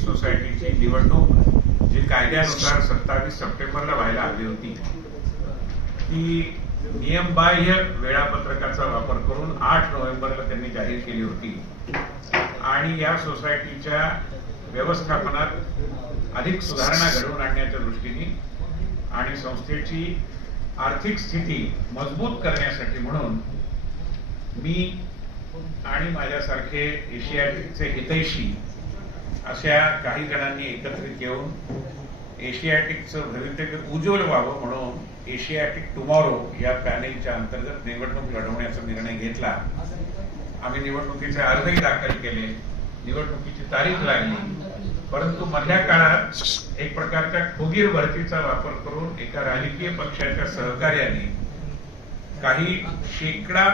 सोसायटीची निवडणूक जी कायद्यानुसार 27 सप्टेंबरला व्हायला हवी होती ती नियमबाह्य वेळापत्रकाचा वापर करून 8 नोव्हेंबरला त्यांनी जाहीर केली होती आणि या सोसायटीच्या व्यवस्थापनात अधिक सुधारणा घडवून आणण्याच्या दृष्टीने आणि संस्थेची आर्थिक स्थिती मजबूत करण्यासाठी म्हणून मी आणि माझ्यासारखे एशियाटिकचे हितैषी अशा काही जणांनी एकत्रित येऊन एशियाटिकचं भवितव्य उज्ज्वल व्हावं म्हणून एशियाटिक टुमॉरो या पॅनेलच्या अंतर्गत निवडणूक लढवण्याचा निर्णय घेतला। आम्ही निवडणुकीचे अर्जही दाखल केले, निवडणुकीची तारीख लागली, परंतु मधल्या काळात एक प्रकारच्या फुगीर भरतीचा वापर करून एका राजकीय पक्षाच्या सहकार्याने काही शेकडा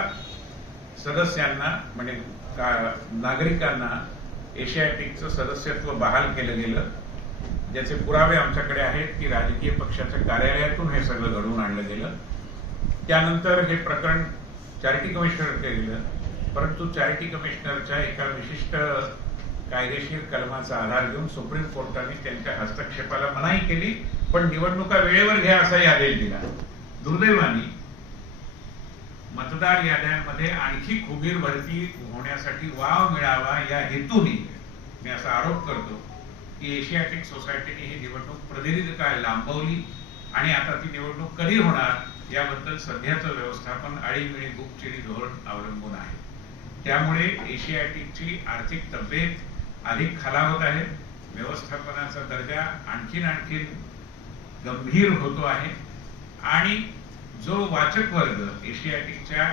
सदस्यांना म्हणजे नागरिकांना एशियाटिकचं सदस्यत्व बहाल केलं गेलं, ज्याचे पुरावे आमच्याकडे आहेत की राजकीय पक्षाच्या कार्यालयातून हे सगळं घडवून आणलं गेलं। त्यानंतर हे प्रकरण चॅरिटी कमिशनरकडे गेलं, परंतु चॅरिटी कमिशनरच्या एका विशिष्ट कायदेशीर कलमाचा आधार घेऊन सुप्रीम कोर्टाने त्यांच्या हस्तक्षेपाला मनाई केली, पण निवडणुका वेळेवर घ्या असाही आदेश दिला। दुर्दैवाने मतदार याद्यांमध्ये आणखी फुगीर भरती होण्यासाठी वाव मिळावा या हेतूने मी असा आरोप करतो की एशियाटिक सोसायटीने ही निवडणूक प्रतिनिधी काळ लांबवली आणि आता ती निवडणूक कधी होणार याबद्दल सध्याचं व्यवस्थापन आळीमिळी गुपचिडी धोरण अवलंबून आहे। त्यामुळे एशियाटिकची आर्थिक तब्येत अधिक खालावत आहे, व्यवस्थापनाचा दर्जा आणखीन गंभीर होतो आहे आणि जो वाचक वर्ग एशियाटिकच्या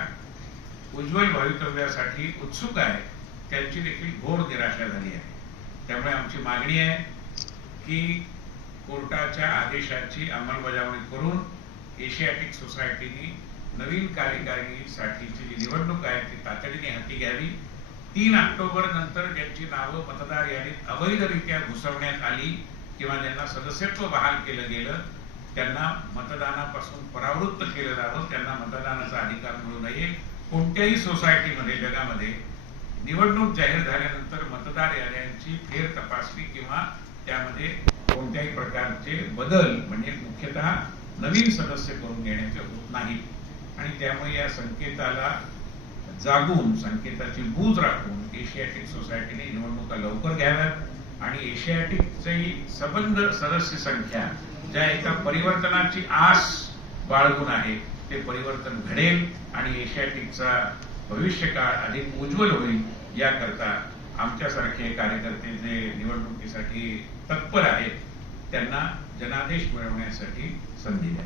उज्ज्वल भवितव्यासाठी उत्सुक आहे त्यांची देखील घोर निराशा झाली आहे। त्यामुळे आमची मागणी आहे की कोर्टाच्या आदेशाची अंमलबजावणी करून एशियाटिक सोसायटीने नवीन कार्यकारिणीसाठीची जी निवडणूक आहे ती तातडीने हाती घ्यावी। 3 ऑक्टोबर नंतर ज्यांची नावं मतदार यादीत अवैधरित्या घुसवण्यात आली किंवा ज्यांना सदस्यत्व बहाल केलं गेलं त्यांना मतदानापासून परावृत्त केलं जावं, त्यांना मतदानाचा अधिकार मिळू नये। कोणत्याही सोसायटीमध्ये जगामध्ये निवडणूक जाहीर झाल्यानंतर मतदार याद्यांची फेर तपासणी किंवा त्यामध्ये कोणत्याही प्रकारचे बदल म्हणजे मुख्यतः नवीन सदस्य करून घेण्याचे होत नाही आणि त्यामुळे या संकेताला जागून संकेताची बूज राखून एशियाटिक सोसायटीने निवडणुका लवकर घ्याव्यात आणि एशियाटिकची सबंध सदस्य संख्या ज्या एका परिवर्तनाची आस बाळगून आहे ते परिवर्तन घडेल आणि एशियाटिकचा भविष्यकाळ अधिक उज्ज्वल होईल याकरता आमच्यासारखे कार्यकर्ते जे निवडणुकीसाठी तत्पर आहेत त्यांना जनादेश मिळवण्यासाठी संधी द्या।